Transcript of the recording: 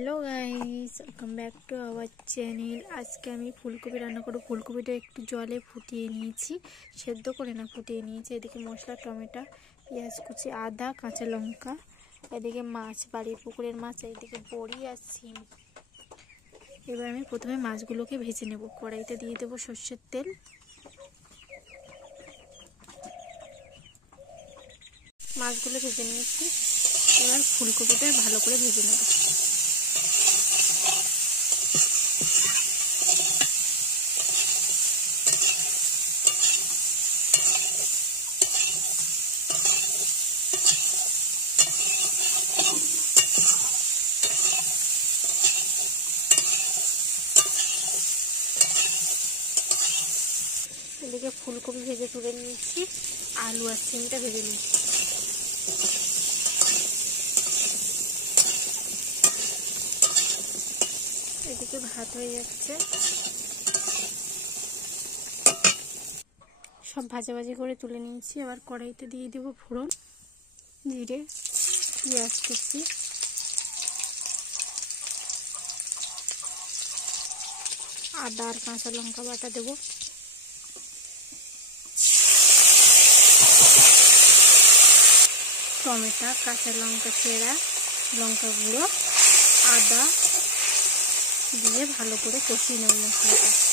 Hello guys, welcome back to our channel. आज के আমি ফুলকপি রান্না করব। ফুলকপিটা একটু জলে ফুটিয়ে নিয়েছি, সেদ্ধ করে না ফুটিয়ে নিয়েছি। এদিকে মশলা, টমেটো, পেঁয়াজ কুচি, আদা, কাঁচা লঙ্কা, এদিকে মাছ, বাড়ির পুকুরের মাছ, এইদিকে বড়ি আর সিম। এবার আমি প্রথমে মাছগুলোকে ভেজে নেব। কড়াইতে দিয়ে দেবো সর্ষের তেল। মাছগুলো ভেজে নিয়েছি, এবার ফুলকপিটা ভালো করে ভেজে নেব। এদিকে ফুলকপি ভেজে তুলে নিয়েছি, আলু আর সিমটা ভেজে নিয়েছি। এদিকে ভাত হয়ে যাচ্ছে, সব ভাজাভাজি করে তুলে নিয়েছি। এবার কড়াইতে দিয়ে দেব ফোড়ন, জিরে, পেঁয়াজ কুচি, আদা আর কাঁচা লঙ্কা বাটা দেব। টমেটো, কাঁচা লঙ্কা চেরা, লঙ্কা গুঁড়ো, আদা দিয়ে ভালো করে কষিয়ে নেব মশলাটা।